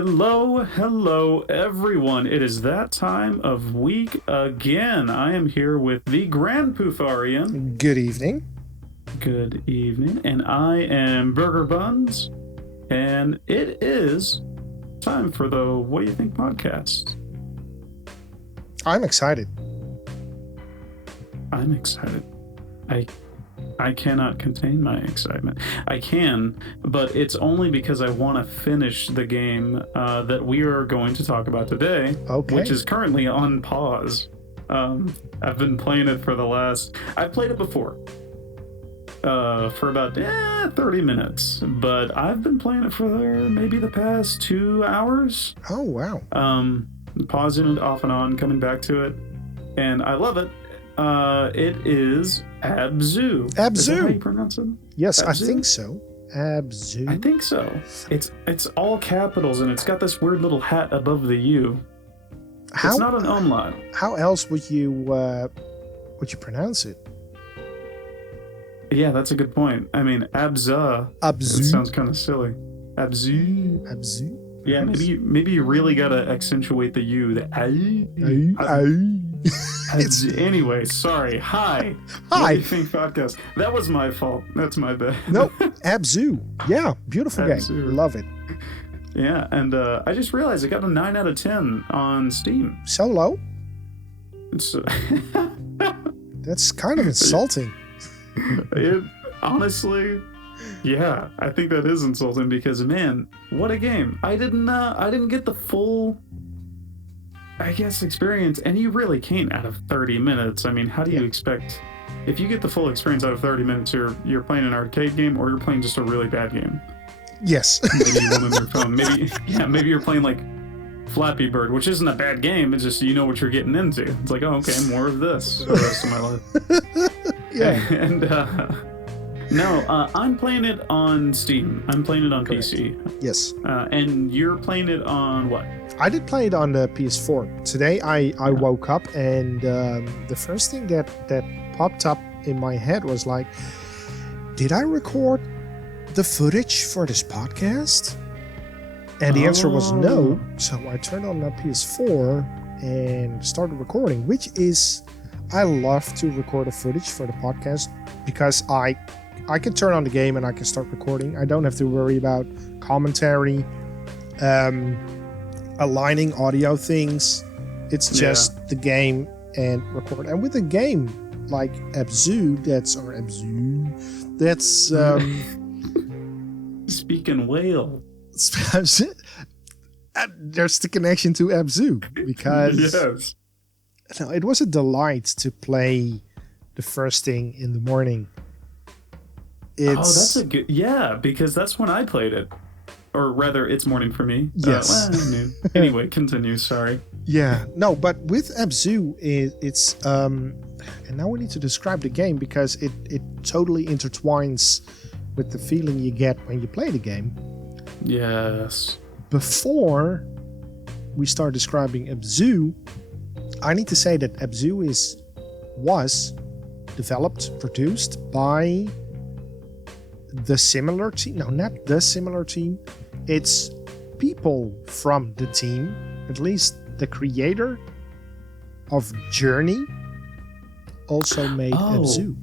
Hello, everyone. It is that time of week again. I am here with the Grand Poofarian. Good evening. Good evening. And I am BurgerBuns. And it is time for the What Do You Think podcast. I'm excited. I'm excited. I cannot contain my excitement. I can, but it's only because I want to finish the game that we are going to talk about today, which is currently on pause. I've been playing it I've played it before for about 30 minutes, but I've been playing it for maybe the past 2 hours. Oh, wow. Pausing it off and on, coming back to it, and I love it. It is ABZU. ABZU. Is that how you pronounce it? Yes, ABZU? I think so. ABZU. I think so. It's all capitals and it's got this weird little hat above the U. It's not an umlaut. How else would you pronounce it? Yeah, that's a good point. I mean, ABZU. ABZU. It sounds kind of silly. ABZU. ABZU. Yeah, maybe you really gotta accentuate the U. The Anyway, sorry. Hi. What do you think podcast? That was my fault. That's my bad. Nope. ABZU. Yeah, beautiful ABZU. game. Love it. Yeah, and I just realized it got a 9 out of 10 on Steam. So low? It's, That's kind of insulting. Honestly, yeah, I think that is insulting because, man, what a game. I didn't get the full, I guess, experience, and you really can't out of 30 minutes. I mean, how do you expect, if you get the full experience out of 30 minutes, you're playing an arcade game or you're playing just a really bad game. Yes. Maybe one on your phone. Maybe you're playing like Flappy Bird, which isn't a bad game. It's just you know what you're getting into. It's like, oh, okay, more of this for the rest of my life. Yeah. And no, I'm playing it on Steam. I'm playing it on PC. Yes. And you're playing it on what? I did play it on the PS4. Today I woke up and the first thing that popped up in my head was like, did I record the footage for this podcast? And the answer was no. So I turned on my PS4 and started recording, which is, I love to record the footage for the podcast because I can turn on the game and I can start recording. I don't have to worry about commentary, aligning audio things. It's just the game and record. And with a game like ABZU, that's speaking whale. There's the connection to ABZU because yes. No, it was a delight to play the first thing in the morning. That's a good, because that's when I played it, or rather, it's morning for me. Yes. Anyway, continue. Sorry. Yeah. No, but with ABZU, it's and now we need to describe the game because it totally intertwines with the feeling you get when you play the game. Yes. Before we start describing ABZU, I need to say that ABZU was developed, produced by the similar team. No, not the similar team. It's people from the team, at least the creator of Journey also made ABZU.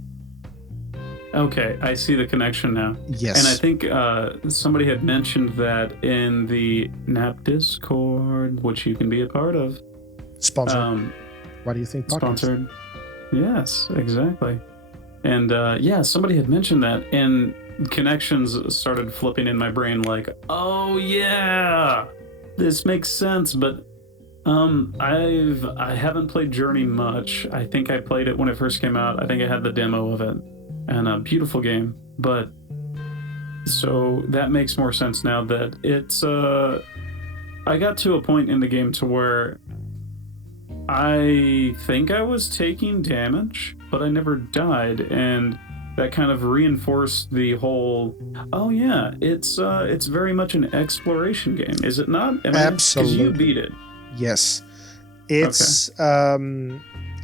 Okay, I see the connection now. Yes. And I think somebody had mentioned that in the NAP Discord, which you can be a part of. Sponsored. What do you think? Podcast? Sponsored. Yes, exactly. And somebody had mentioned that, and connections started flipping in my brain like, oh yeah, this makes sense. But I haven't played Journey much. I think I played it when it first came out. I think I had the demo of it. And a beautiful game, but so that makes more sense now that it's I got to a point in the game to where I think I was taking damage, but I never died, and that kind of reinforced the whole, oh yeah, it's very much an exploration game, is it not? Absolutely. Because you beat it. Yes. It's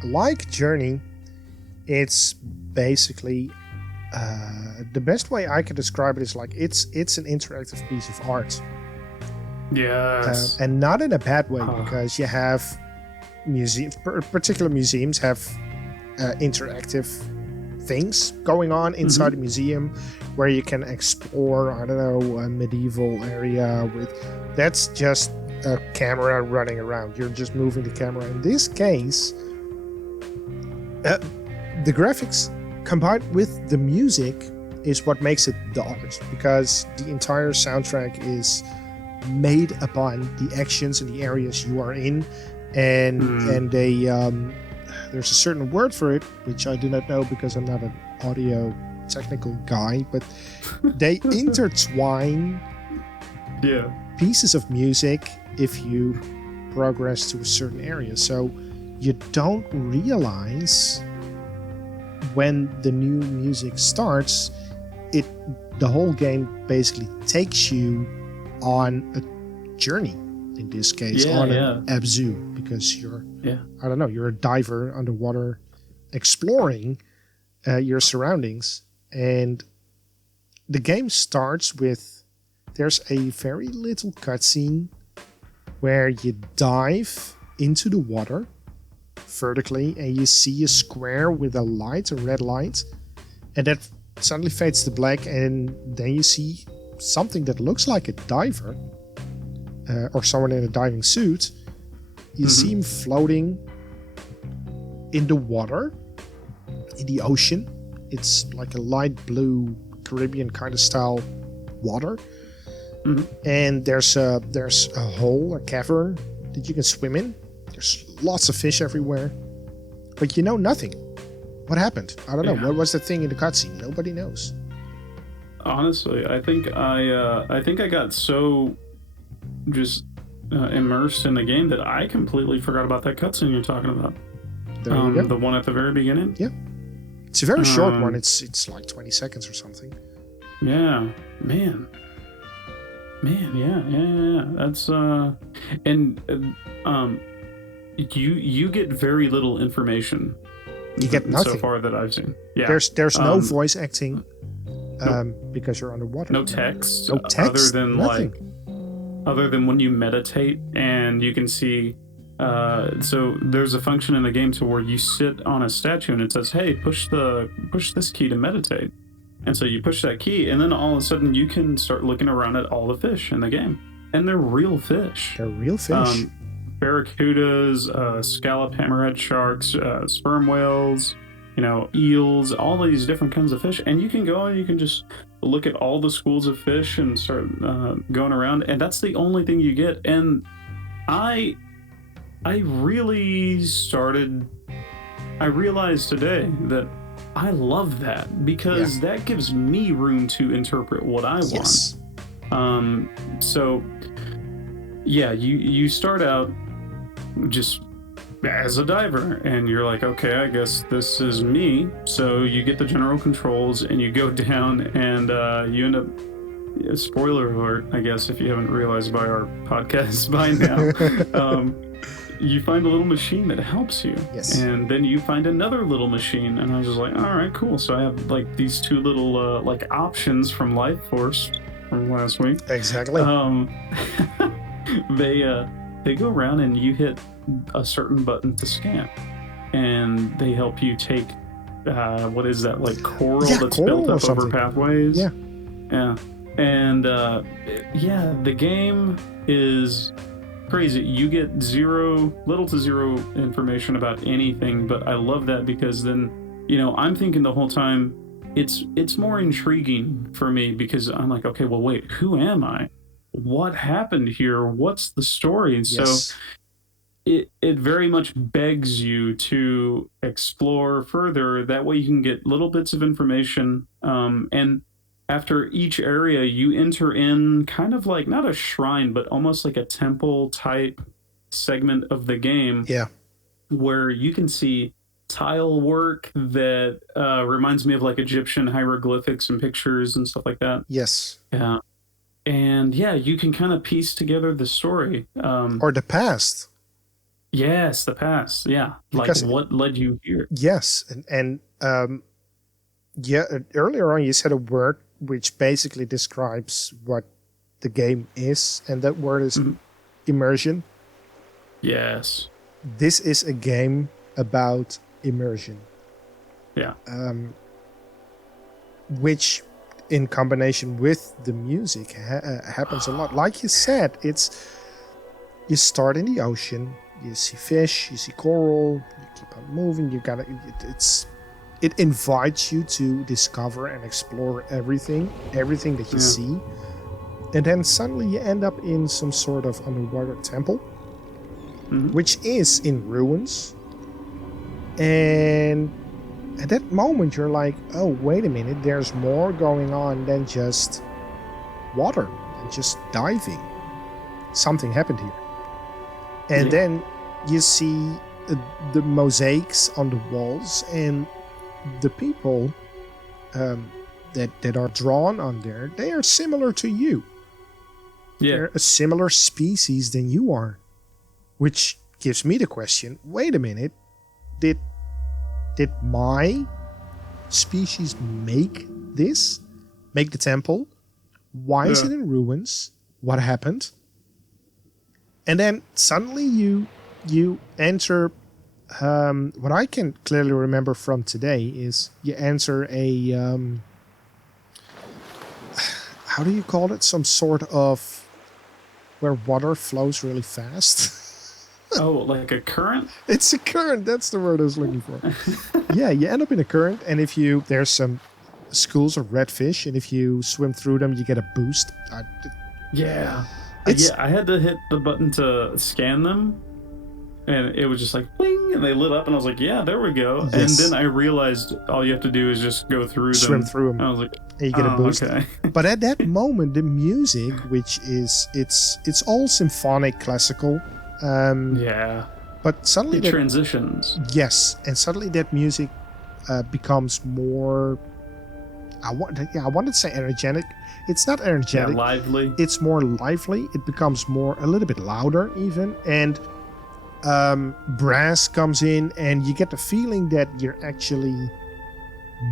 like Journey, it's basically the best way I can describe it is like it's an interactive piece of art. Yes. And not in a bad way, because you have particular museums have interactive things going on inside a museum where you can explore, I don't know, a medieval area that's just a camera running around. You're just moving the camera. In this case, the graphics combined with the music is what makes it the art, because the entire soundtrack is made upon the actions and the areas you are in, and they there's a certain word for it which I do not know because I'm not an audio technical guy, but they intertwine pieces of music if you progress to a certain area, so you don't realize when the new music starts. The whole game basically takes you on a journey, in this case an ABZU, because you're you're a diver underwater exploring your surroundings. And the game starts with, there's a very little cutscene where you dive into the water vertically and you see a square with a red light, and that suddenly fades to black, and then you see something that looks like a diver or someone in a diving suit. You see him floating in the water, in the ocean. It's like a light blue Caribbean kind of style water, and there's a hole, a cavern that you can swim in. There's lots of fish everywhere, but you know nothing. What happened? I don't know. What was the thing in the cutscene? Nobody knows. Honestly, I think I got so just immersed in the game that I completely forgot about that cutscene you're talking about. There you go. The one at the very beginning. Yeah, it's a very short one. It's like 20 seconds or something. Yeah, man, yeah. That's you get very little information. You get nothing so far that I've seen. Yeah, there's no voice acting, because you're underwater. No text. No text. Other than nothing. other than when you meditate, and you can see. So there's a function in the game to where you sit on a statue and it says, "Hey, push this key to meditate," and so you push that key, and then all of a sudden you can start looking around at all the fish in the game, and they're real fish. They're real fish. Barracudas, scallop hammerhead sharks, sperm whales, eels, all these different kinds of fish. And you can go and you can just look at all the schools of fish and start going around. And that's the only thing you get. And I realized today that I love that, because that gives me room to interpret what I want. So yeah, you start out just as a diver, and you're like, okay, I guess this is me. So you get the general controls and you go down, and you end up, spoiler alert, I guess, if you haven't realized by our podcast by now, you find a little machine that helps you. Yes. And then you find another little machine, and I was just like, all right, cool. So I have like these two little like options from Life Force from last week. Exactly. They go around and you hit a certain button to scan, and they help you take what is that, like coral that's built up over pathways? Yeah. And the game is crazy. You get little to zero information about anything, but I love that, because then I'm thinking the whole time it's more intriguing for me, because I'm like, okay, well, wait, who am I? What happened here? What's the story? And so it very much begs you to explore further. That way you can get little bits of information. And after each area, you enter in kind of like, not a shrine, but almost like a temple type segment of the game. Yeah. Where you can see tile work that reminds me of like Egyptian hieroglyphics and pictures and stuff like that. Yes. Yeah. And you can kind of piece together the story. Or the past. Yes, the past. Yeah. Because, like, what led you here? Yes. And earlier on you said a word which basically describes what the game is, and that word is Mhm. immersion. Yes. This is a game about immersion. Yeah. Which in combination with the music happens a lot. Like you said, you start in the ocean, you see fish, you see coral, you keep on moving, it invites you to discover and explore everything that you see. And then suddenly you end up in some sort of underwater temple, which is in ruins. And at that moment, you're like, oh, wait a minute, there's more going on than just water and just diving. Something happened here. And then you see the mosaics on the walls, and the people that are drawn on there, they are similar to you. Yeah. They're a similar species than you are. Which gives me the question, wait a minute, did my species make the temple? Why is it in ruins? What happened? And then suddenly you enter, what I can clearly remember from today is you enter a, how do you call it? Some sort of, where water flows really fast. Oh, like a current? It's a current. That's the word I was looking for. Yeah, you end up in a current, and there's some schools of redfish, and if you swim through them, you get a boost. Yeah. I had to hit the button to scan them, and it was just like, bling, and they lit up, and I was like, yeah, there we go. Yes. And then I realized all you have to do is just go through them. Swim through them. And I was like, and you get a boost. Okay. But at that moment, the music, which is, it's all symphonic, classical. But suddenly it transitions. Yes, and suddenly that music becomes more. I wanted to say energetic. It's not energetic. Yeah, lively. It's more lively. It becomes a little bit louder even, and brass comes in, and you get the feeling that you're actually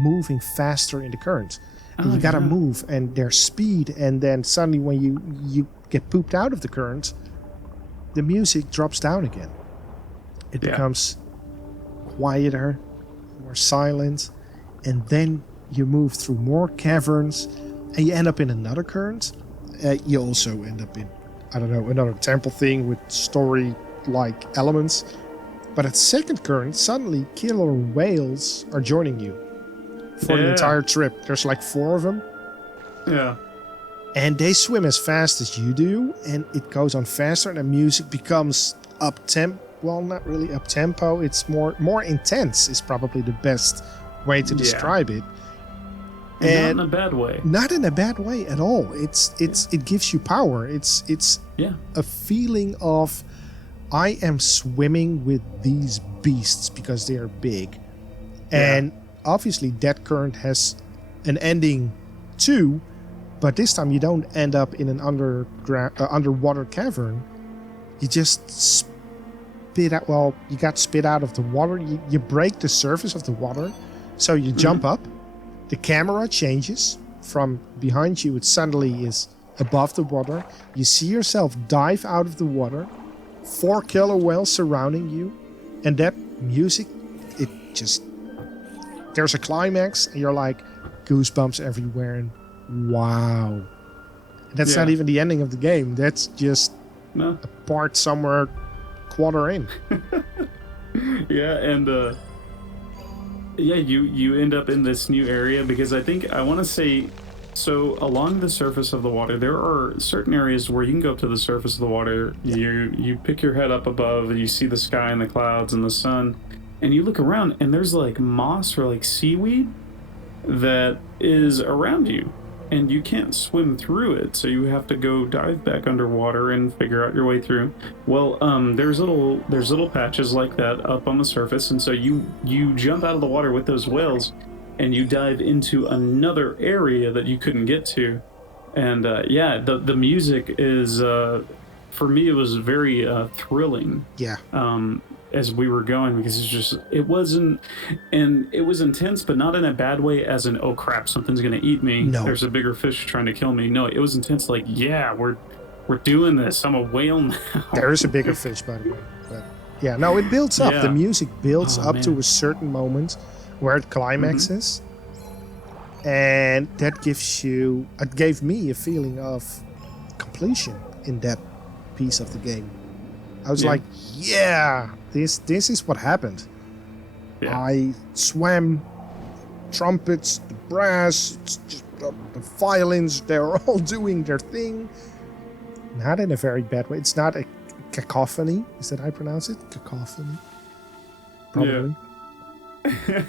moving faster in the current. And you gotta move, and there's speed, and then suddenly when you get pooped out of the current, the music drops down again. It becomes quieter, more silent, and then you move through more caverns, and you end up in another current. You also end up in, I don't know, another temple thing with story-like elements. But at second current, suddenly killer whales are joining you for the entire trip. There's like 4 of them. Yeah. And they swim as fast as you do, and it goes on faster, and the music becomes up-tempo. Well, not really up-tempo. It's more intense is probably the best way to describe it. And not in a bad way. Not in a bad way at all. It gives you power. It's a feeling of, I am swimming with these beasts because they are big. And obviously that current has an ending too. But this time you don't end up in an underwater cavern. You just spit out. Well, you got spit out of the water. You break the surface of the water, so you jump up. The camera changes from behind you. It suddenly is above the water. You see yourself dive out of the water. 4 killer whales surrounding you, and that music. There's a climax, and you're like goosebumps everywhere. And wow. And that's not even the ending of the game. That's just a part somewhere quarter in. You end up in this new area because I want to say, so along the surface of the water, there are certain areas where you can go up to the surface of the water. You pick your head up above and you see the sky and the clouds and the sun, and you look around and there's like moss or like seaweed that is around you. And you can't swim through it, so you have to go dive back underwater and figure out your way through. Well, there's little patches like that up on the surface, and so you jump out of the water with those whales, and you dive into another area that you couldn't get to. And the music is for me it was very thrilling. Yeah. as we were going, because it wasn't, and it was intense, but not in a bad way, as in, oh crap, something's gonna eat me. No. There's a bigger fish trying to kill me. No, it was intense. Like, yeah, we're doing this. I'm a whale now. There is a bigger fish, by the way. But yeah, no, it builds up. Yeah. The music builds up man. to a certain moment where it climaxes. And that gave me a feeling of completion in that piece of the game. I was like, yeah, this is what happened. Yeah. I swam, trumpets, the brass, the violins, they're all doing their thing. Not in a very bad way. It's not a cacophony. Is that how I pronounce it? Cacophony? Probably. Yeah.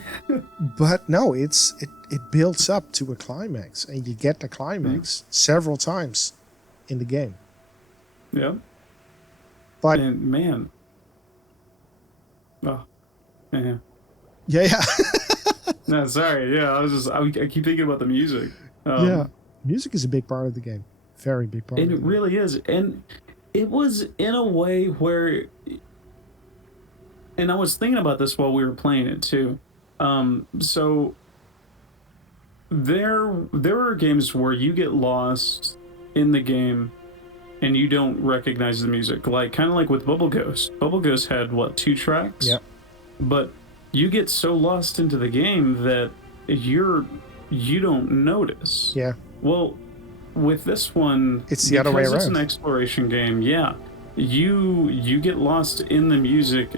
But no, it builds up to a climax, and you get the climax several times in the game. Yeah. But and man. Oh. Yeah. Yeah. No, sorry. Yeah, I keep thinking about the music. Yeah. Music is a big part of the game. Very big part. And it really is. And it was in a way where, and I was thinking about this while we were playing it too. So there are games where you get lost in the game and you don't recognize the music, like kind of like with Bubble Ghost. Bubble Ghost had what, 2 tracks? Yeah. But you get so lost into the game that you don't notice. Yeah. Well, with this one, it's the other way around. It's an exploration game. Yeah, you get lost in the music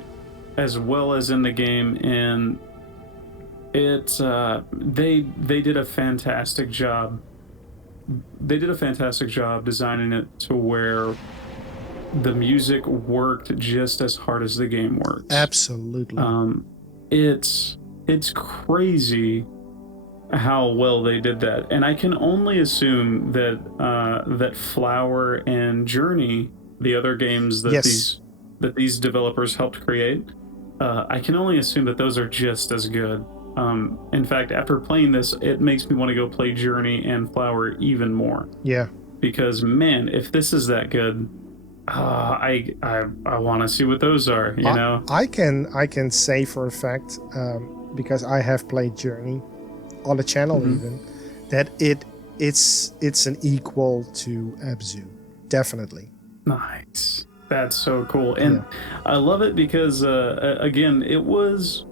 as well as in the game, and it's they did a fantastic job. They did a fantastic job designing it to where the music worked just as hard as the game works. Absolutely. It's crazy how well they did that, and I can only assume that that Flower and Journey, the other games that these developers helped create, I can only assume that those are just as good. In fact, after playing this, it makes me want to go play Journey and Flower even more. Yeah. Because man, if this is that good, I want to see what those are. You know, I can say for a fact, because I have played Journey on the channel, even that it's an equal to ABZU, definitely. Nice. That's so cool, and I love it because again, it was,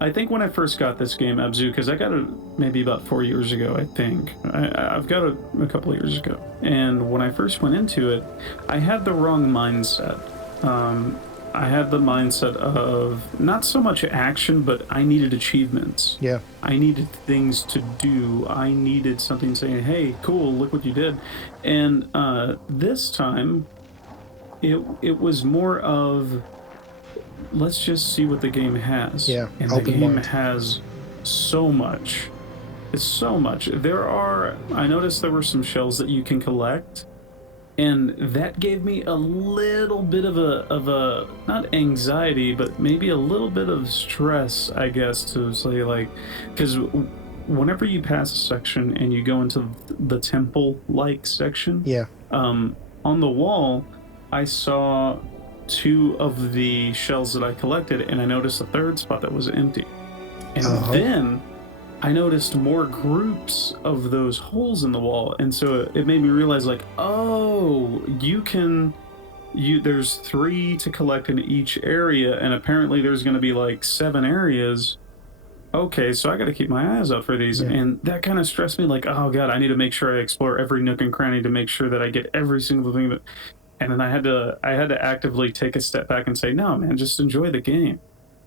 I think when I first got this game, ABZU, because I got it maybe about 4 years ago, I think. I've got it a couple of years ago, and when I first went into it, I had the wrong mindset. I had the mindset of not so much action, but I needed achievements. Yeah. I needed things to do. I needed something saying, hey, cool, look what you did. And this time, it was more of, let's just see what the game has. Yeah, and the game has so much. It's so much. I noticed there were some shells that you can collect, and that gave me a little bit of a not anxiety, but maybe a little bit of stress, I guess, to say, like, because whenever you pass a section and you go into the temple-like section, on the wall, I saw 2 of the shells that I collected, and I noticed a 3rd spot that was empty. And then I noticed more groups of those holes in the wall, and so it made me realize, like, oh, there's 3 to collect in each area, and apparently there's going to be like 7 areas. Okay, so I got to keep my eyes out for these, and that kind of stressed me, like, oh god, I need to make sure I explore every nook and cranny to make sure that I get every single thing that. And then I had to actively take a step back and say, no, man, just enjoy the game.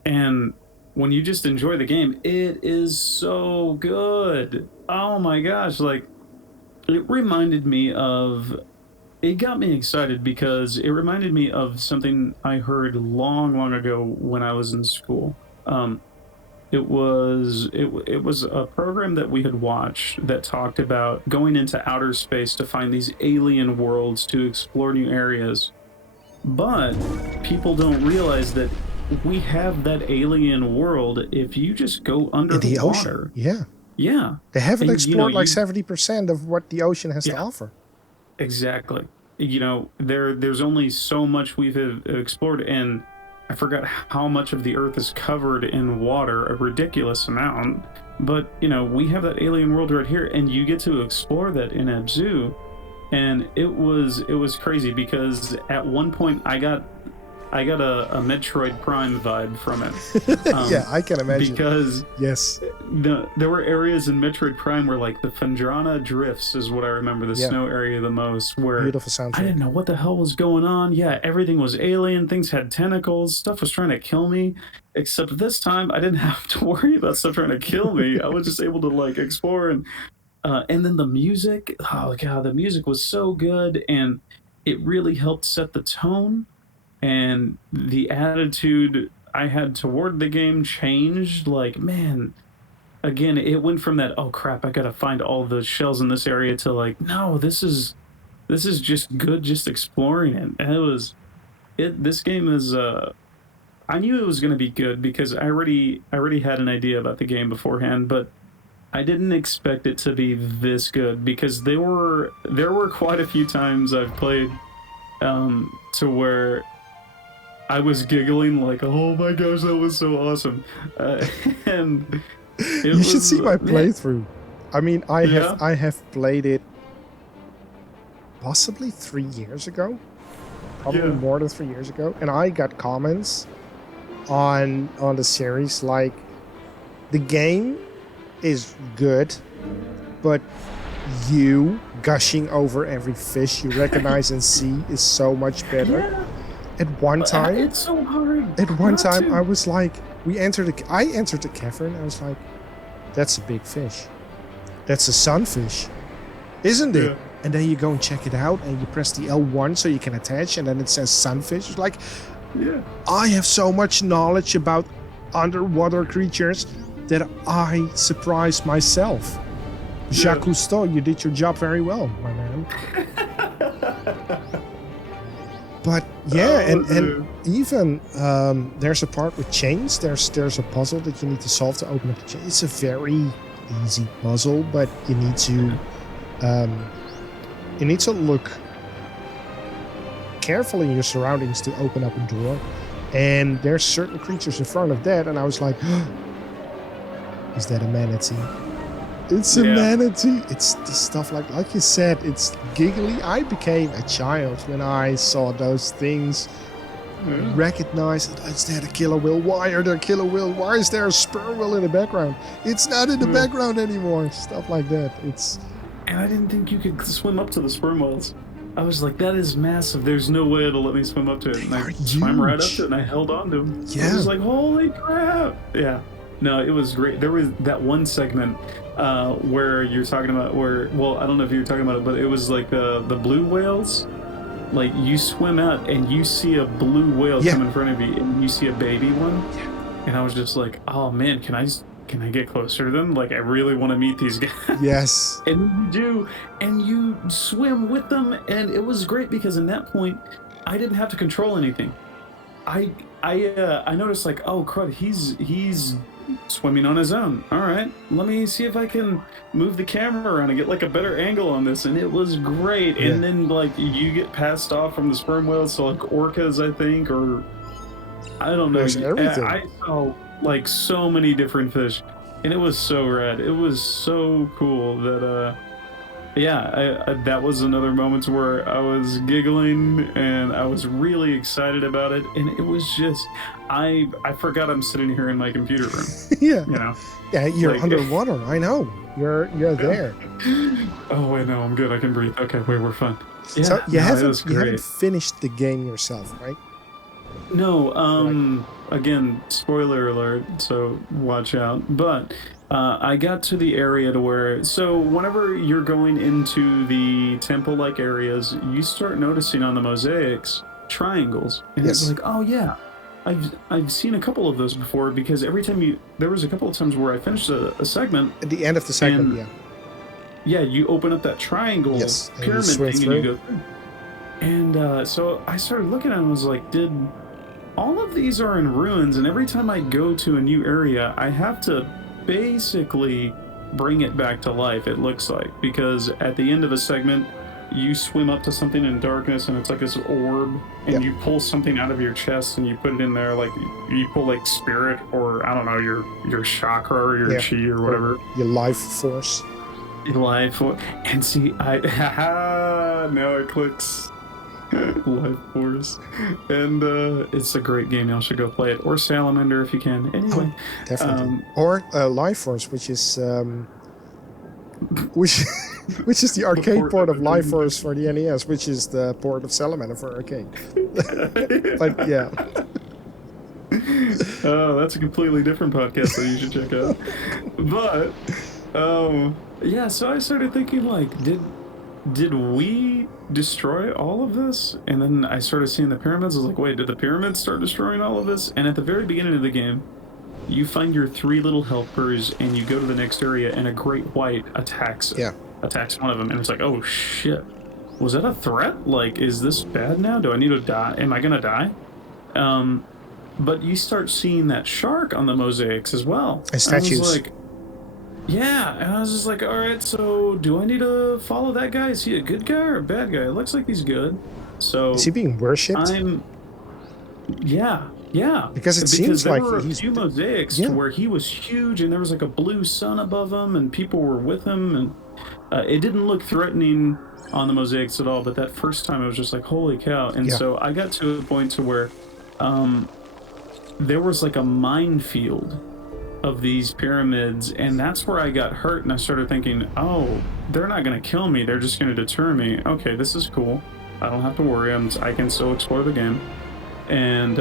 And when you just enjoy the game, it is so good. Oh my gosh, like, it reminded me of, it got me excited because it reminded me of something I heard long ago when I was in school. It was a program that we had watched that talked about going into outer space to find these alien worlds to explore new areas. But people don't realize that we have that alien world if you just go under the water. Ocean. Yeah. They haven't explored like 70% of what the ocean has to offer. Exactly. You know, there's only so much we've explored, and I forgot how much of the Earth is covered in water, a ridiculous amount. But you know, we have that alien world right here, and you get to explore that in ABZU, and it was crazy because at one point I got a Metroid Prime vibe from it. Yeah, I can imagine. Because yes, there were areas in Metroid Prime where like the Phendrana Drifts is what I remember, the snow area the most, where beautiful soundtrack. I didn't know what the hell was going on. Yeah, everything was alien, things had tentacles, stuff was trying to kill me. Except this time I didn't have to worry about stuff trying to kill me. I was just able to like explore and then the music, oh god, the music was so good, and it really helped set the tone, and the attitude I had toward the game changed. Like, man, again, it went from that, oh crap, I gotta find all the shells in this area, to like, no, this is just good, just exploring it. And this game is I knew it was gonna be good because I already had an idea about the game beforehand, but I didn't expect it to be this good, because there were quite a few times I've played to where I was giggling like, oh my gosh, that was so awesome. And you should see my playthrough. I mean, I have played it possibly 3 years ago, probably more than 3 years ago, and I got comments on the series like, the game is good, but you gushing over every fish you recognize and see is so much better. Yeah. At one time, it's so hard. At one time, I was like, I entered the cavern. I was like, that's a big fish. That's a sunfish, isn't it? Yeah. And then you go and check it out, and you press the L1 so you can attach, and then it says sunfish. It's like, yeah, I have so much knowledge about underwater creatures that I surprised myself. Jacques Cousteau, you did your job very well, my man. But yeah, and even there's a part with chains. There's a puzzle that you need to solve to open up the chain. It's a very easy puzzle, but you need to look carefully in your surroundings to open up a door. And there's certain creatures in front of that, and I was like, is that a manatee? It's a manatee. It's the stuff like you said, it's giggly. I became a child when I saw those things. Recognize it. Is that a killer whale? Why are there killer whales? Why is there a sperm whale in the background? It's not in the background anymore. Stuff like that. And I didn't think you could swim up to the sperm whales. I was like, that is massive. There's no way it'll let me swim up to it. And I swam right up to it, and I held on to him. Yeah. I was like, holy crap. Yeah. No, it was great. There was that one segment where you're talking about well, I don't know if you were talking about it, but it was like the blue whales. Like, you swim out and you see a blue whale come in front of you, and you see a baby one. Yeah. And I was just like, oh man, can I get closer to them? Like, I really want to meet these guys. Yes. And you do, and you swim with them, and it was great because in that point, I didn't have to control anything. I noticed, like, oh crud, he's swimming on his own. All right, let me see if I can move the camera around and get like a better angle on this, and it was great. And then like you get passed off from the sperm whales to like orcas, I think, or I don't know. I saw like so many different fish, and it was so rad. It was so cool that that was another moment where I was giggling and I was really excited about it, and it was just I forgot I'm sitting here in my computer room. Yeah, you know. Yeah, you're like, underwater. I know. You're there. Oh wait, no, I'm good. I can breathe. Okay, wait, we're fine. Yeah, so you haven't finished the game yourself, right? No. Again, spoiler alert. So watch out. But I got to the area to where, so whenever you're going into the temple-like areas, you start noticing on the mosaics triangles, and it's like, oh yeah, I've seen a couple of those before, because every time there was a couple of times where I finished a segment at the end of the segment, you open up that triangle pyramid thing and you go through. And so I started looking at it and was like, all of these are in ruins, and every time I go to a new area, I have to basically bring it back to life, it looks like, because at the end of a segment you swim up to something in darkness and it's like this orb, and you pull something out of your chest and you put it in there, like you pull like spirit, or I don't know, your chakra or your chi or whatever. Or your life force. Your life force. And see, now it clicks. Life Force, and it's a great game. Y'all should go play it, or Salamander if you can. Anyway, definitely. Or Life Force, which is which is the arcade port of Life Force for the NES, which is the port of Salamander for arcade. But yeah. Oh, that's a completely different podcast that you should check out. But yeah, so I started thinking, like, did we destroy all of this? And then I started seeing the pyramids. I was like, wait, did the pyramids start destroying all of this? And at the very beginning of the game, you find your 3 little helpers and you go to the next area, and a great white attacks one of them, and it's like, oh shit, was that a threat? Like, is this bad now? Do I need to die? Am I gonna die? But you start seeing that shark on the mosaics as well. And statues. I was like, yeah, and I was just like, all right, so do I need to follow that guy? Is he a good guy or a bad guy? It looks like he's good. So is he being worshipped? Yeah. Because it seems like there were a few mosaics to where he was huge, and there was like a blue sun above him, and people were with him, and it didn't look threatening on the mosaics at all. But that first time, it was just like, holy cow! And so I got to a point to where there was like a minefield of these pyramids, and that's where I got hurt, and I started thinking, oh, they're not going to kill me, they're just going to deter me. Okay, this is cool, I don't have to worry, I can still explore the game. And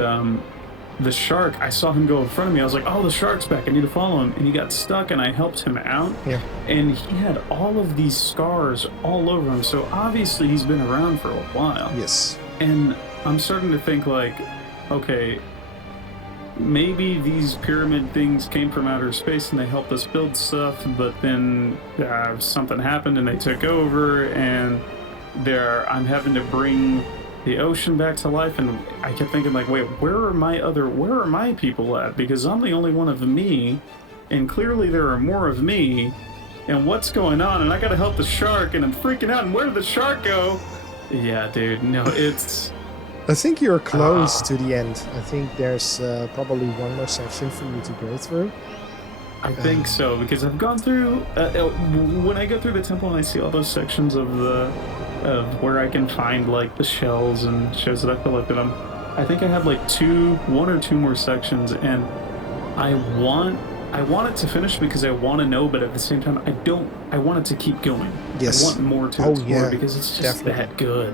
the shark, I saw him go in front of me, I was like, oh, the shark's back, I need to follow him. And he got stuck, and I helped him out, and he had all of these scars all over him, so obviously he's been around for a while. Yes. And I'm starting to think, like, okay, maybe these pyramid things came from outer space and they helped us build stuff, but then something happened and they took over, and I'm having to bring the ocean back to life. And I kept thinking, like, wait, where are my people at? Because I'm the only one of me, and clearly there are more of me, and what's going on? And I gotta help the shark, and I'm freaking out, and where did the shark go? Yeah, dude, no, it's... I think you're close to the end. I think there's probably one more section for you to go through. I think so, because I've gone through... when I go through the temple and I see all those sections of where I can find, like, the shells and shows that I collected them, I think I have, like, 1 or 2 more sections, and I want it to finish because I want to know, but at the same time, I want it to keep going. Yes. I want more to explore because it's just that good.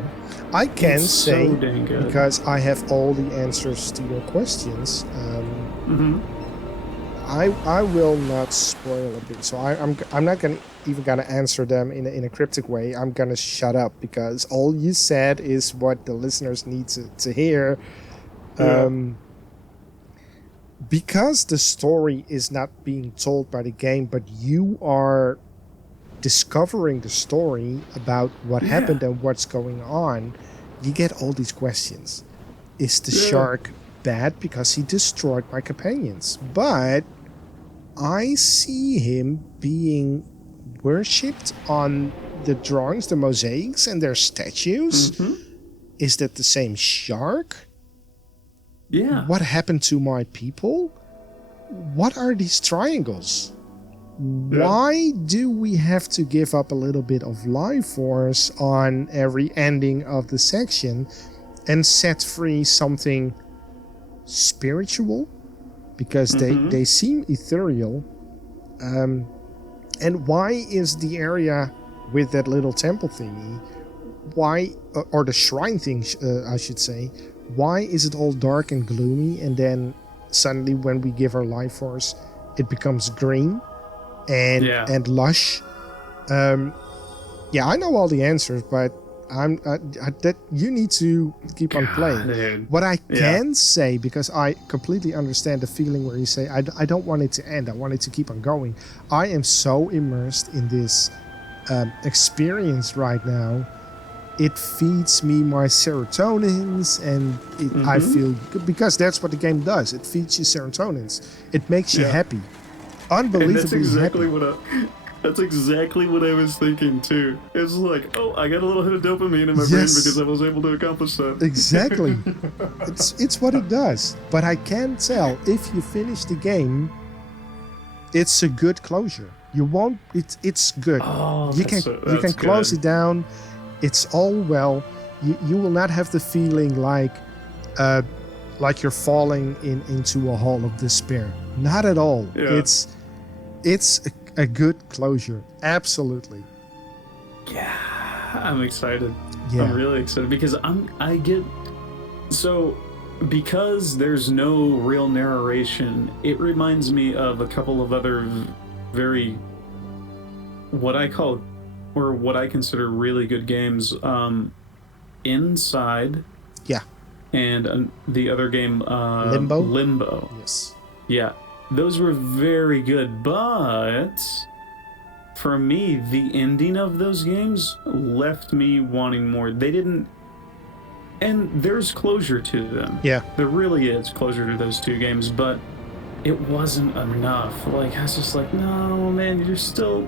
I can it's say, so dang good. Because I have all the answers to your questions, I will not spoil a bit. So I'm not even gonna answer them in a cryptic way. I'm gonna shut up because all you said is what the listeners need to hear. Because the story is not being told by the game, but you are discovering the story about what happened and what's going on, you get all these questions. Is the shark bad because he destroyed my companions? But I see him being worshipped on the drawings, the mosaics, and their statues. Is that the same shark? Yeah. What happened to my people? What are these triangles? Why do we have to give up a little bit of life force on every ending of the section and set free something spiritual? Because they seem ethereal. And why is the area with that little temple thingy, or the shrine thing, I should say, why is it all dark and gloomy, and then suddenly when we give our life force, it becomes green and lush? I know all the answers, but that you need to keep on playing. Dude. What I can say, because I completely understand the feeling where you say, I don't want it to end, I want it to keep on going. I am so immersed in this experience right now. It feeds me my serotonins, and I feel good, because that's what the game does. It feeds you serotonins. It makes you happy. Unbelievably and that's exactly happy. That's exactly what I was thinking too. It's like, oh, I got a little hit of dopamine in my brain Yes. because I was able to accomplish that. Exactly. It's what it does. But I can tell if you finish the game, it's a good closure. You won't. It's good. Oh, you can close it down. It's all well. You will not have the feeling like you're falling into a hole of despair. Not at all. Yeah. It's a good closure. Absolutely. Yeah, I'm excited. Yeah. I'm really excited because because there's no real narration, it reminds me of a couple of other very what I consider really good games. Inside. Yeah. And the other game, Limbo. Yes. Yeah, those were very good, but for me, the ending of those games left me wanting more. They didn't, and there's closure to them. Yeah. There really is closure to those two games, but it wasn't enough. Like, I was just like, no, man, you're still,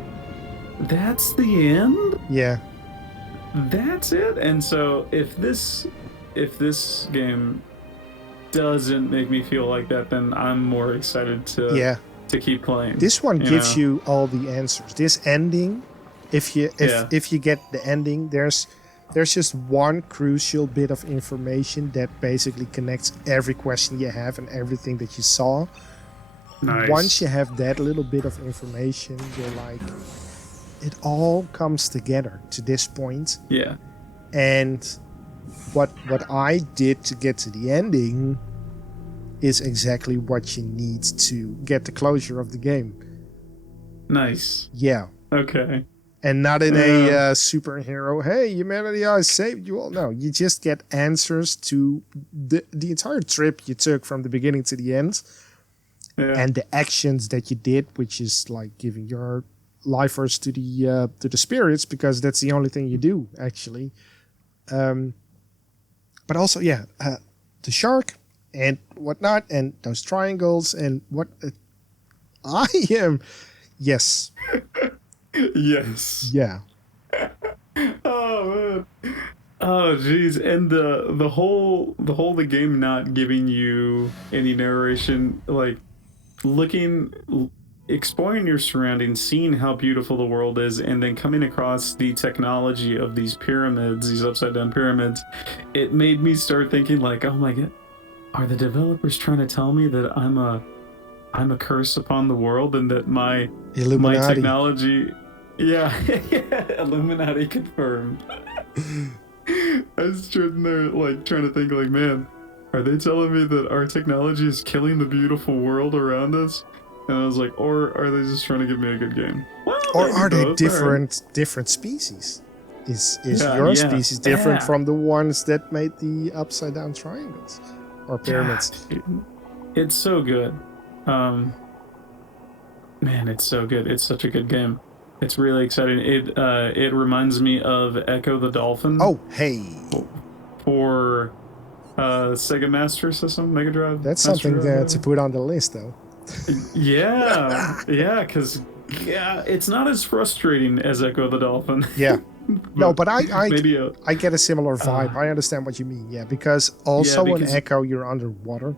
that's the end? Yeah. That's it? And so if this game doesn't make me feel like that, then I'm more excited to keep playing. This one gives you all the answers. This ending, if you get the ending, there's just one crucial bit of information that basically connects every question you have and everything that you saw. Nice. Once you have that little bit of information, you're like, it all comes together to this point. Yeah. And what I did to get to the ending is exactly what you need to get the closure of the game. Nice. Yeah. Okay. And not in a superhero, hey, humanity, I saved you all. No, you just get answers to the entire trip you took from the beginning to the end. Yeah. And the actions that you did, which is like giving your lifers to the spirits, because that's the only thing you do, actually. But also, the shark and whatnot, and those triangles, and what I am. Yes. Yes. Yeah. Oh man. Oh jeez. And the game not giving you any narration, like exploring your surroundings, seeing how beautiful the world is, and then coming across the technology of these pyramids, these upside down pyramids, it made me start thinking like, oh my god, are the developers trying to tell me that I'm a curse upon the world, and that my technology, Illuminati confirmed. I was sitting there like trying to think like, man, are they telling me that our technology is killing the beautiful world around us? And I was like, or are they just trying to give me a good game? Well, or are they different species? Is your species different from the ones that made the upside down triangles or pyramids? It's so good. Man, it's so good. It's such a good game. It's really exciting. It reminds me of Echo the Dolphin. Oh, hey. For Sega Master System, Mega Drive. That's something to put on the list, though. Because it's not as frustrating as Echo the Dolphin. Yeah. No, but I get a similar vibe. I understand what you mean. Yeah, because in Echo you're underwater,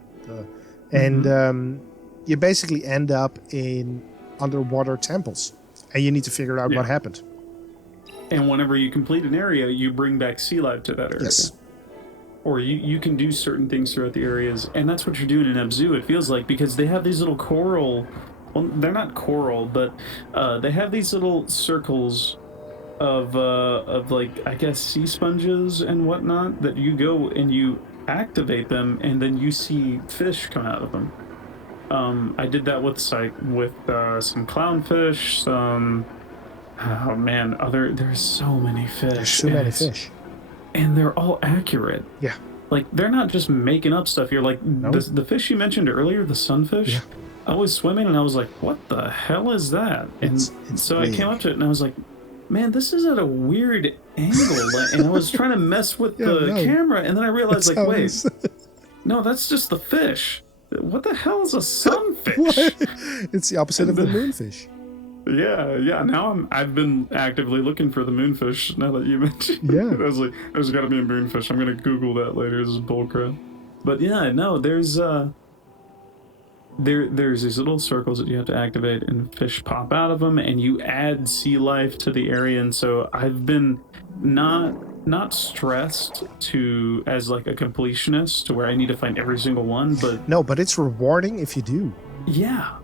and you basically end up in underwater temples, and you need to figure out what happened. And whenever you complete an area, you bring back sea life to that area. Yes. Or you can do certain things throughout the areas, and that's what you're doing in ABZU, it feels like, because they have these little coral, well, they're not coral, but they have these little circles of like, I guess, sea sponges and whatnot, that you go and you activate them, and then you see fish come out of them. I did that with some clownfish, there's so many fish. There's so many fish. And they're all accurate. Yeah. Like, they're not just making up stuff. You're like, the fish you mentioned earlier, the sunfish, I was swimming and I was like, what the hell is that? And so I came up to it and I was like, man, this is at a weird angle. And I was trying to mess with the camera, and then I realized, like, wait, no, that's just the fish. What the hell is a sunfish? It's the opposite of the moonfish. Yeah. Now I've been actively looking for the moonfish. Now that you mentioned, Yeah. I was like, there's got to be a moonfish. I'm gonna Google that later. This is bullcrap. But yeah, no, there's these little circles that you have to activate, and fish pop out of them, and you add sea life to the area. And so I've been not stressed to as like a completionist to where I need to find every single one, but No, but it's rewarding if you do. yeah,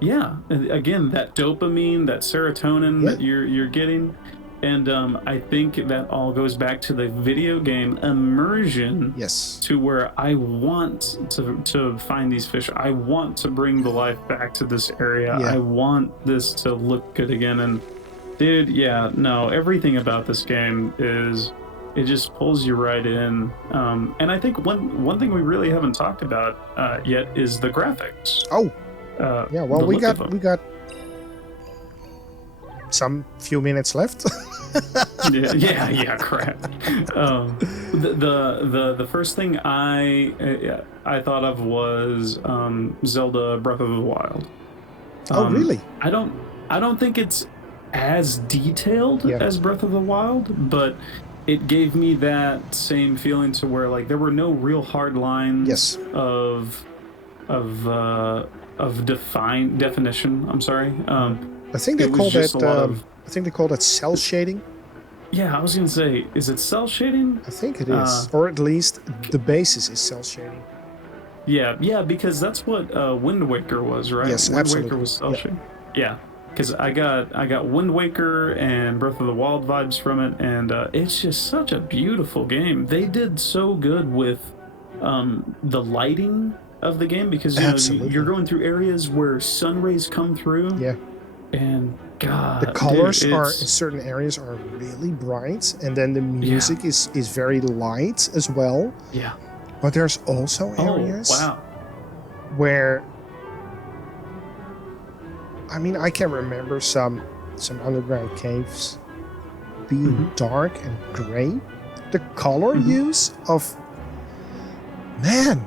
yeah. And again, that dopamine, that serotonin that you're getting, and I think that all goes back to the video game immersion. Yes. To where I want to find these fish. I want to bring the life back to this area. Yeah. I want this to look good again. And dude, yeah, no, everything about this game is it just pulls you right in. And I think one thing we really haven't talked about yet is the graphics. Oh. Yeah, well, we got some few minutes left. yeah, crap. The first thing I thought of was Zelda Breath of the Wild. Oh, really? I don't think it's as detailed as Breath of the Wild, but it gave me that same feeling to where like there were no real hard lines of definition. I'm sorry. I think they call that. I think they call that cell shading. Yeah, I was gonna say, is it cell shading? I think it is, or at least the basis is cell shading. Yeah, because that's what Wind Waker was, right? Yes, Wind absolutely. Waker was cell shading. Yeah, because I got Wind Waker and Breath of the Wild vibes from it, and it's just such a beautiful game. They did so good with the lighting of the game because you know, you're going through areas where sun rays come through. Yeah. And God, the colors dude, are in certain areas are really bright, and then the music is very light as well. Yeah. But there's also areas where, I mean, I can remember some underground caves being dark and gray. The color use of, man,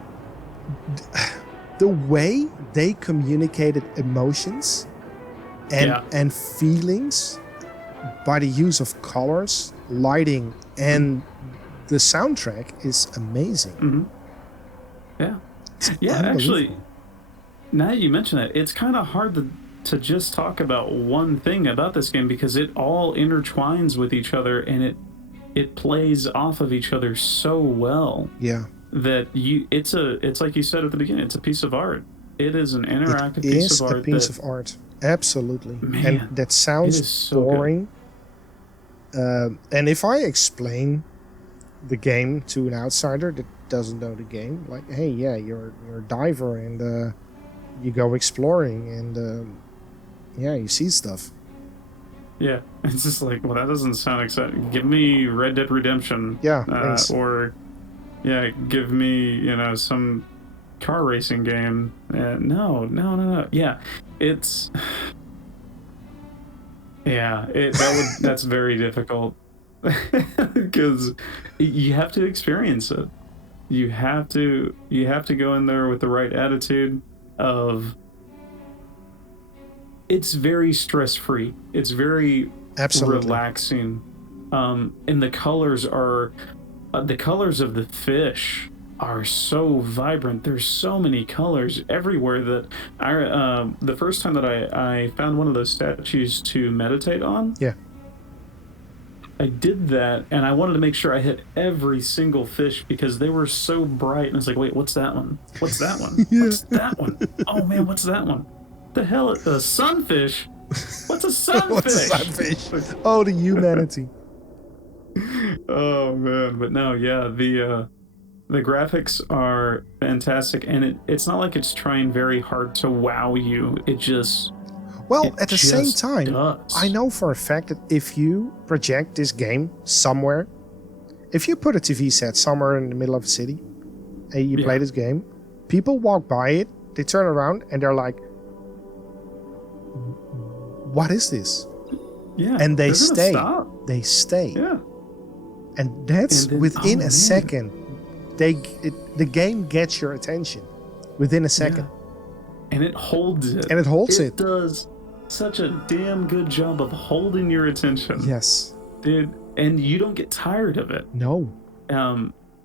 the way they communicated emotions and feelings by the use of colors, lighting, and the soundtrack is amazing. Yeah, actually, now that you mention it, it's kind of hard to just talk about one thing about this game because it all intertwines with each other and it plays off of each other so well. Yeah. That it's like you said at the beginning, it's a piece of art. It is an interactive piece of art. It is a piece of art. Absolutely. Man, and that sounds so boring. And if I explain the game to an outsider that doesn't know the game, like, hey, yeah, you're a diver and you go exploring and you see stuff. Yeah, it's just like, well, that doesn't sound exciting. Give me Red Dead Redemption. Yeah, or give me some car racing game. No. Yeah, it's that's very difficult because you have to experience it. You have to go in there with the right attitude of it's very stress-free. It's very relaxing. And the colors of the fish are so vibrant. There's so many colors everywhere that the first time that I found one of those statues to meditate on, I did that and I wanted to make sure I hit every single fish because they were so bright, and I was like, wait, what's that one? What's that one? What's that one? Oh man, what's that one? The hell, a sunfish? What's a sunfish? What's a sunfish? Oh, the humanity. Oh man, but no, yeah, the graphics are fantastic, and it's not like it's trying very hard to wow you. It just at the same time, I know for a fact that if you project this game somewhere, if you put a TV set somewhere in the middle of a city and you play this game, people walk by it, they turn around and they're like, what is this? Yeah. And they stay. Stop. They stay. Yeah. And that's within a second. The game gets your attention within a second. And it holds it. And it holds it. It does such a damn good job of holding your attention. Yes. Dude, and you don't get tired of it. No.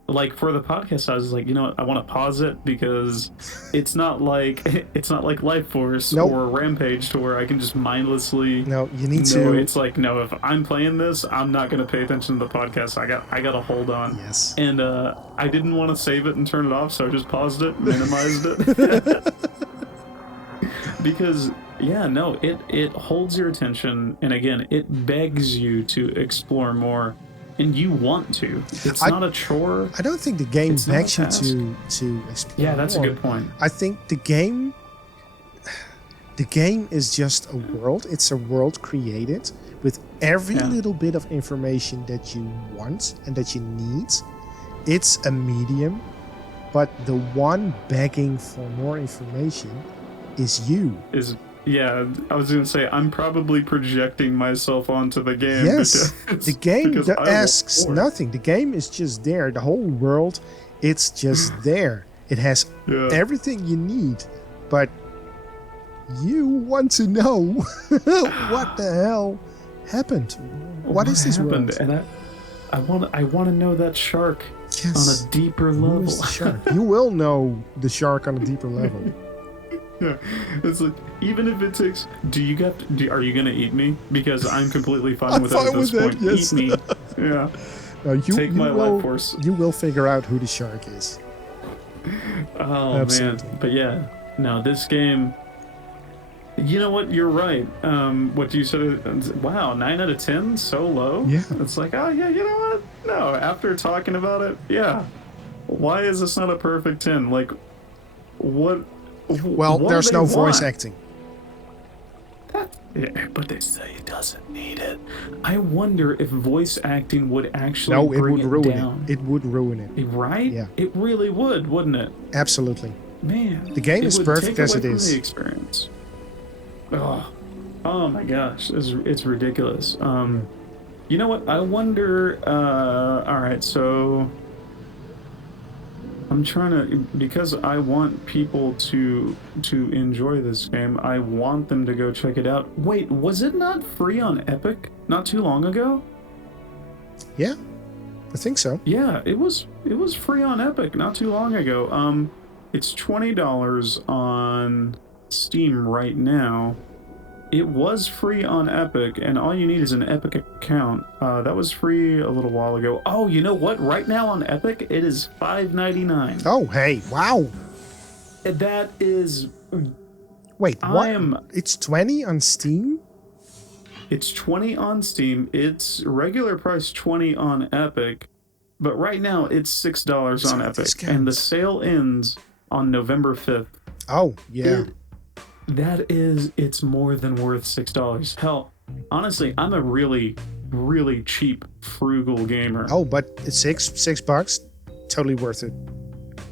Like for the podcast, I was like, you know what, I want to pause it because it's not like Life Force or Rampage to where I can just mindlessly. No, you need to. It's like, no, if I'm playing this, I'm not going to pay attention to the podcast. I got to hold on. Yes. And I didn't want to save it and turn it off, so I just paused it, minimized it. Because it holds your attention, and again, it begs you to explore more. And you want to. It's not a chore. I don't think the game begs you to explore. Yeah, that's more. A good point. I think the game is just a world. It's a world created with every little bit of information that you want and that you need. It's a medium, but the one begging for more information is you. Yeah, I was going to say, I'm probably projecting myself onto the game. Yes, the game asks nothing. The game is just there. The whole world, it's just there. It has everything you need, but you want to know what the hell happened. What is this world? And I want to know that shark on a deeper level. Who is the shark? You will know the shark on a deeper level. Yeah, it's like, even if it takes, are you gonna eat me? Because I'm completely fine with it at this point. Yes. Eat me. Yeah. No, Take my life force. You will figure out who the shark is. Oh, absolutely. Man. But yeah, no, this game, you know what? You're right. What you said, wow, 9 out of 10? So low? Yeah. It's like, oh yeah, you know what? No, after talking about it, yeah. Why is this not a perfect 10? Like, what? Well, there's no voice acting. Yeah, but they say it doesn't need it. I wonder if voice acting would actually bring it down. It would ruin it. Right? Yeah. It really would, wouldn't it? Absolutely. Man. The game is perfect as it is. The experience. Oh my gosh. It's ridiculous. You know what? I wonder, all right, so I'm trying to, because I want people to enjoy this game, I want them to go check it out. Wait, was it not free on Epic not too long ago? Yeah, I think so. Yeah, it was free on Epic not too long ago. It's $20 on Steam right now. It was free on Epic, and all you need is an Epic account. That was free a little while ago. Oh, you know what? Right now on Epic, it is $5.99. Oh, hey, wow. That is... Wait, what? It's 20 on Steam? It's 20 on Steam. It's regular price 20 on Epic, but right now it's $6 on Epic, and the sale ends on November 5th. Oh, yeah. It's more than worth $6. Hell, honestly, I'm a really, really cheap, frugal gamer. Oh, but it's $6, totally worth it.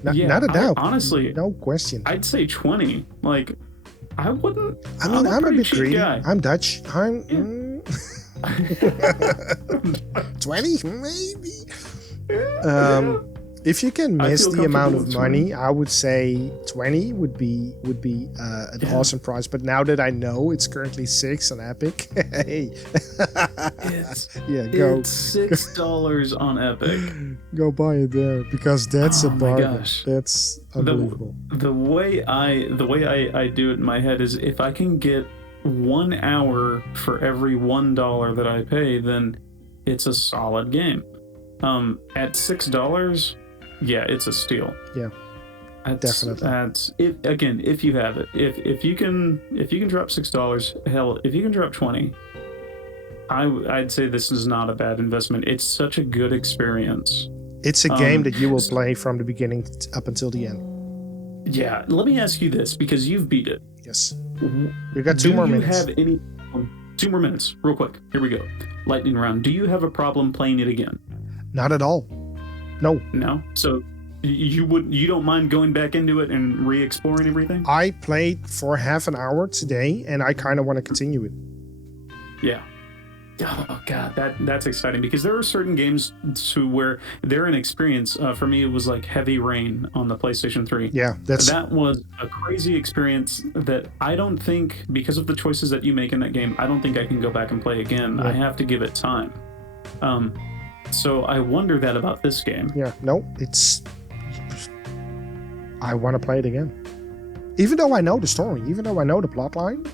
Not a doubt. Honestly, no question. I'd say 20. Like, I wouldn't. I mean, I'm a bit greedy. Guy. I'm Dutch. 20, maybe. If you can miss the amount of money, I would say 20 would be an awesome price. But now that I know it's currently 6 on Epic, hey, it's $6 on Epic. Go buy it there because that's a bargain. That's unbelievable. The way I do it in my head is if I can get 1 hour for every $1 that I pay, then it's a solid game. At $6. Yeah, it's a steal. Yeah, definitely. That's it. Again, if you have it, if you can drop $6, hell, if you can drop 20, I'd say this is not a bad investment. It's such a good experience. It's a game that you will play from the beginning up until the end. Yeah. Let me ask you this, because you've beat it. Yes. We got 2 more minutes. Do you have any? 2 more minutes, real quick. Here we go. Lightning round. Do you have a problem playing it again? Not at all. No. So you don't mind going back into it and re-exploring everything? I played for half an hour today, and I kind of want to continue it. Yeah. Oh god, that's exciting because there are certain games to where they're an experience. For me, it was like Heavy Rain on the PlayStation 3. Yeah, That was a crazy experience that I don't think, because of the choices that you make in that game, I don't think I can go back and play again. Yeah. I have to give it time. So I wonder that about this game. Yeah, no, it's. I want to play it again, even though I know the story, even though I know the plot line.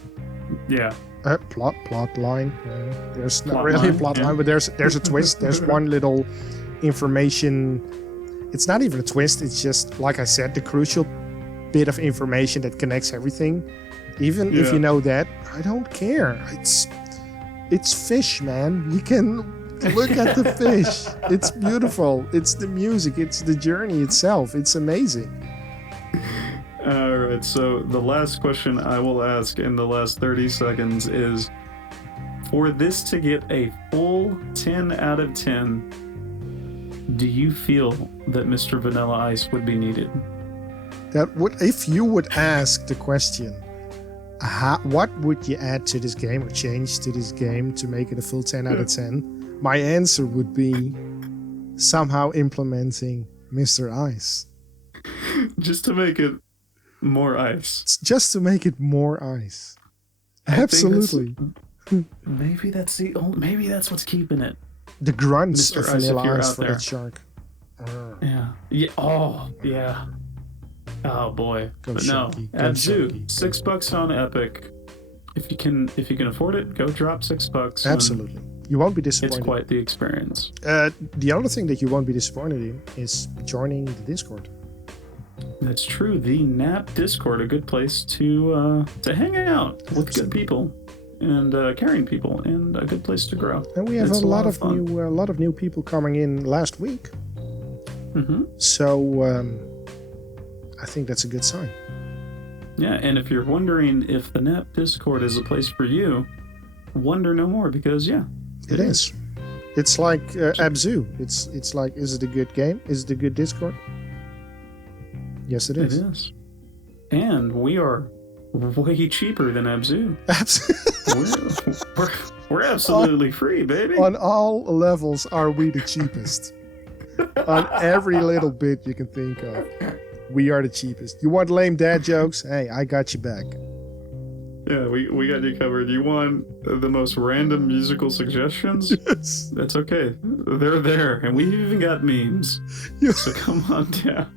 Yeah. Plot line. There's not Plot really line, a plot yeah. line, but there's a twist. There's one little information. It's not even a twist. It's just, like I said, the crucial bit of information that connects everything. Even if you know that, I don't care. It's fish, man. You can look at the fish. It's beautiful. It's the music. It's the journey itself. It's amazing. All right, so the last question I will ask in the last 30 seconds is, for this to get a full 10 out of 10, do you feel that Mr. Vanilla Ice would be needed? That would, if you would ask the question, what would you add to this game or change to this game to make it a full 10 out of 10? My answer would be somehow implementing Mr. Ice. Just to make it more ice. Just to make it more ice. Absolutely. Maybe that's what's keeping it. The grunts Mr. of Ice, Vanilla if you're Ice out for there. that shark. Yeah. Yeah. Oh, yeah. Oh boy. Go But Sharky, no. go ABZU, Sharky. $6 on Epic. If you can afford it, go drop $6. Absolutely. You won't be disappointed. It's quite the experience. The other thing that you won't be disappointed in is joining the Discord. That's true. The NAP Discord, a good place to hang out with good people and caring people, and a good place to grow. And we have It's a lot of fun. new people coming in last week. Mm-hmm. So I think that's a good sign. Yeah, and if you're wondering if the NAP Discord is a place for you, wonder no more, because It is. It's like ABZU. It's like, is it a good game? Is it a good Discord? Yes, it is. It is. And we are way cheaper than ABZU. we're absolutely free, baby. On all levels, are we the cheapest? On every little bit you can think of, we are the cheapest. You want lame dad jokes? Hey, I got you back. Yeah, we got you covered. You want the most random musical suggestions? Yes. That's okay. They're there, and we even got memes. Yeah. So come on down.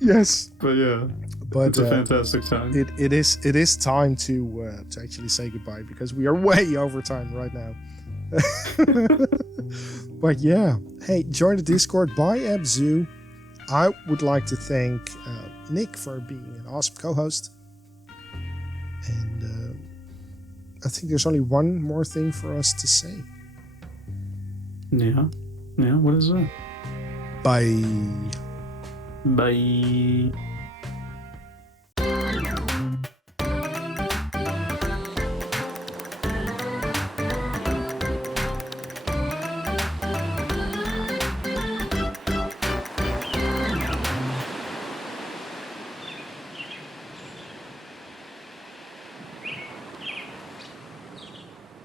Yes. But yeah, But it's a fantastic time. it is time to actually say goodbye, because we are way over time right now. But yeah, hey, join the Discord by ABZU. I would like to thank Nick for being an awesome co-host. And I think there's only one more thing for us to say. Yeah. What is that? Bye. Bye.